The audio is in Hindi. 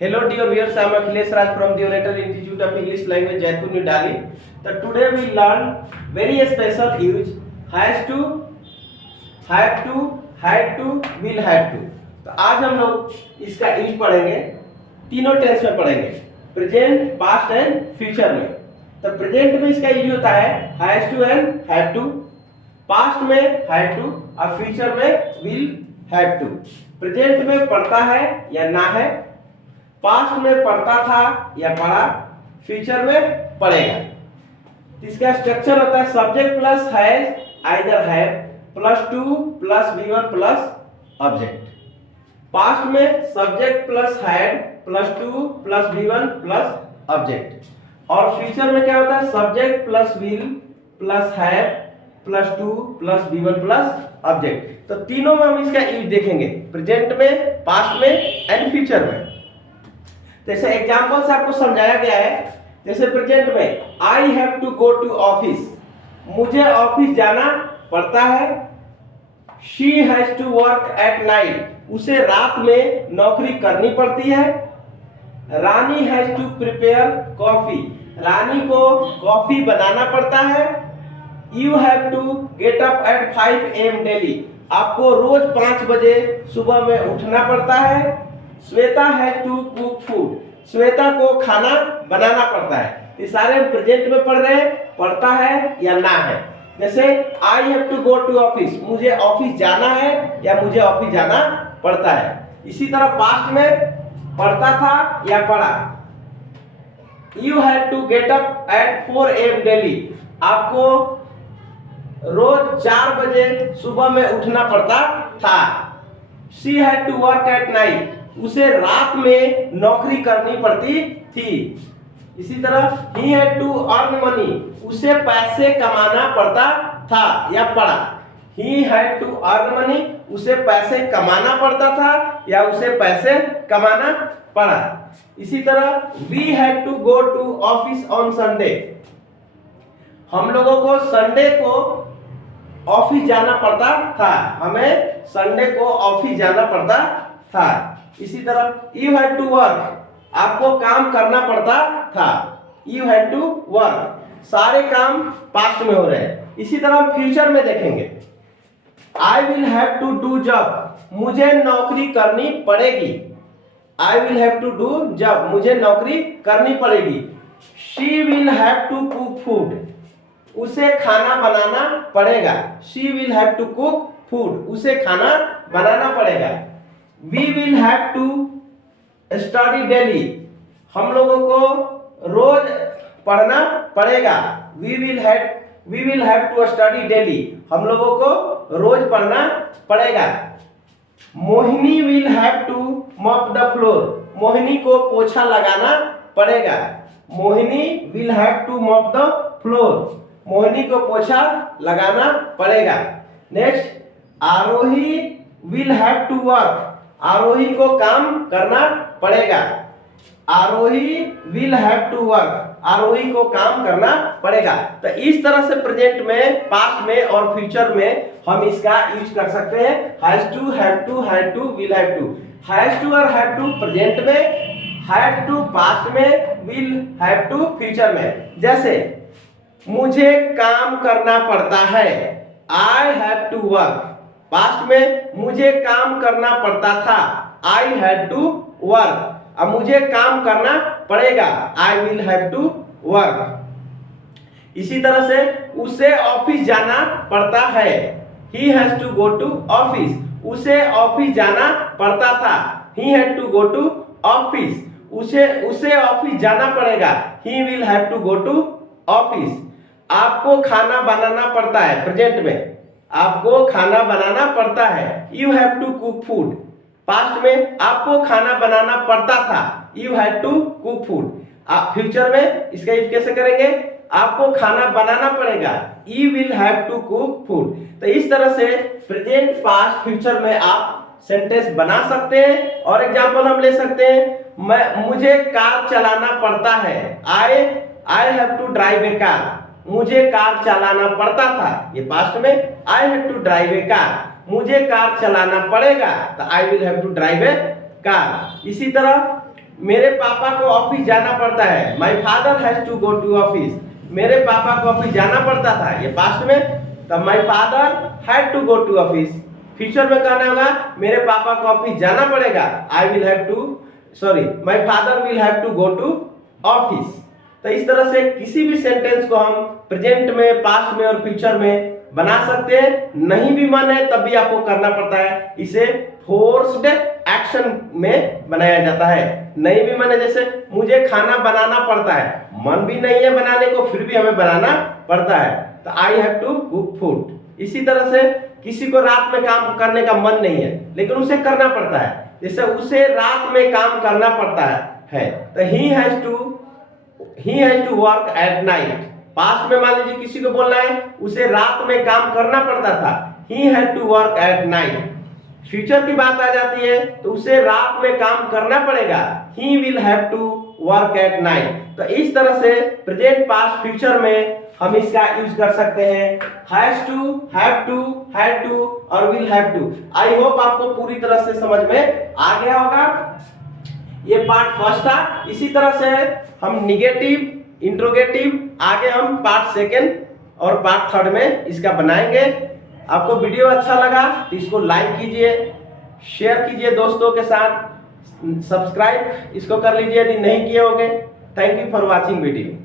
Hello dear viewers, I am Akhilesh Raj from the Orator Institute of English Language, Jaipur, New Delhi. So today we learn very special use has to, have to, had to, will have to. तो आज हम लोग इसका यूज पढ़ेंगे, तीनों टेंस में पढ़ेंगे, प्रेजेंट, पास्ट एंड फ्यूचर में। तो प्रेजेंट में इसका यूज होता है has to and have to, past में हैव टू और फ्यूचर में विल हैव टू। प्रेजेंट में पढ़ता है या ना है, पास्ट में पढ़ता था या पढ़ा, फ्यूचर में पढ़ेगा। इसका स्ट्रक्चर होता है subject plus has either have plus to plus V1 plus object. Past में subject plus had plus to plus V1 plus object. और फ्यूचर में क्या होता है subject plus will plus have plus to plus V1 plus object. तो तीनों में हम इसका यूज देखेंगे, प्रेजेंट में, पास्ट में एंड फ्यूचर में। जैसे एग्जांपल से आपको समझाया गया है, जैसे प्रेजेंट में I have to go to office, मुझे ऑफिस जाना पड़ता है। She has to work at night, उसे रात में नौकरी करनी पड़ती है। Rani has to prepare coffee, रानी को कॉफी बनाना पड़ता है। You have to get up at 5 AM daily, आपको रोज 5 बजे सुबह में उठना पड़ता है। Shweta has to cook food, Shweta को खाना बनाना पड़ता है। ये सारे प्रेजेंट में पढ़ रहे हैं, पढ़ता है या ना है। जैसे I have to go to office, मुझे ऑफिस जाना है या मुझे ऑफिस जाना पड़ता है। इसी तरह पास्ट में पढ़ता था या पढ़ा। You have to get up at 4 AM daily, आपको रोज 4 बजे सुबह में उठना पड़ता था। She had to work at night, उसे रात में नौकरी करनी पड़ती थी। इसी तरह he had to earn money, उसे पैसे कमाना पड़ता था या पड़ा। He had to earn money, उसे पैसे कमाना पड़ता था या उसे पैसे कमाना पड़ा। इसी तरह we had to go to office on Sunday, हम लोगों को संडे को ऑफिस जाना पड़ता था, हमें संडे को ऑफिस जाना पड़ता था। इसी तरह यू हैड टू वर्क, आपको काम करना पड़ता था। यू हैड टू वर्क, सारे काम पास्ट में हो रहे हैं। इसी तरह हम फ्यूचर में देखेंगे, I will have to do job, मुझे नौकरी करनी पड़ेगी। I will have to do job, मुझे नौकरी करनी पड़ेगी। She will have to cook food, उसे खाना बनाना पड़ेगा। She will have to cook food, उसे खाना बनाना पड़ेगा। We will have to study daily, हम लोगों को रोज पढ़ना पड़ेगा। We will have to study daily, हम लोगों को रोज पढ़ना पड़ेगा। Mohini will have to mop the floor, Mohini को पोछा लगाना पड़ेगा। Mohini will have to mop the floor, Mohini को पोछा लगाना पड़ेगा। Next, Aarohi will have to work, Aarohi को काम करना पड़ेगा। Aarohi will have to work, Aarohi को काम करना पड़ेगा। तो इस तरह से प्रेजेंट में, पास्ट में और फ्यूचर में हम इसका यूज कर सकते हैं। Has to, have to, had to, will have to. Has to और हैव टू प्रेजेंट में, हैड टू पास्ट में, विल हैव टू फ्यूचर में। जैसे मुझे काम करना पड़ता है, I have to work. Past में मुझे काम करना पड़ता था, आई हैड टू वर्क। अब मुझे काम करना पड़ेगा, I will have to work. इसी तरह से उसे ऑफिस जाना पड़ता है, he has to go to office, उसे ऑफिस जाना पड़ता था, he had to go to office. उसे ऑफिस जाना पड़ेगा, he will have to go to office. आपको खाना बनाना पड़ता है, प्रेजेंट में आपको खाना बनाना पड़ता है। You have to cook food, past में आपको खाना बनाना पड़ता था, you have to cook food. आप फ्यूचर में इसका यूज कैसे करेंगे, आपको खाना बनाना पड़ेगा, you will have to cook food. तो इस तरह से प्रेजेंट, पास्ट, फ्यूचर में आप सेंटेंस बना सकते हैं। और एग्जांपल हम ले सकते हैं, मुझे कार चलाना पड़ता है, I have to drive a car, मुझे कार चलाना पड़ता था, ये पास्ट में। I have to drive a car, मुझे कार चलाना पड़ेगा, तो I will have to drive a car. इसी तरह मेरे पापा को ऑफिस जाना पड़ता है, my father has to go to office. मेरे पापा को ऑफिस जाना पड़ता था, ये पास्ट में, तब my father had to go to office. Future में कहना होगा मेरे पापा को ऑफिस जाना पड़ेगा, I will have to, sorry, my father will have to go to office. तो इस तरह से किसी भी सेंटेंस को हम प्रेजेंट में, पास्ट में और फ्यूचर में बना सकते हैं। नहीं भी मन है तब भी आपको करना पड़ता है, इसे फोर्स्ड एक्शन में बनाया जाता है। नहीं भी मन है, जैसे मुझे खाना बनाना पड़ता है, मन भी नहीं है बनाने को, फिर भी हमें बनाना पड़ता है, तो I have to cook food. इसी तरह से किसी को रात में काम करने का मन नहीं है लेकिन उसे करना पड़ता है, जैसे उसे रात में काम करना पड़ता है, तो he has to work at night. Past में मान लीजिए किसी को बोलना है उसे रात में काम करना पड़ता था, he had to work at night. Future की बात आ जाती है तो उसे रात में काम करना पड़ेगा, he will have to work at night. तो इस तरह से प्रेजेंट, पास्ट, फ्यूचर में हम इसका यूज कर सकते हैं, has to, have to, had to और will have to. I hope आपको पूरी तरह से समझ में आ गया होगा। ये पार्ट फर्स्ट था। इसी तरह से हम निगेटिव, इंट्रोगेटिव, आगे हम पार्ट सेकेंड और पार्ट थर्ड में इसका बनाएंगे। आपको वीडियो अच्छा लगा तो इसको लाइक कीजिए, शेयर कीजिए दोस्तों के साथ, सब्सक्राइब इसको कर लीजिए यदि नहीं किए होंगे। Thank you for watching video.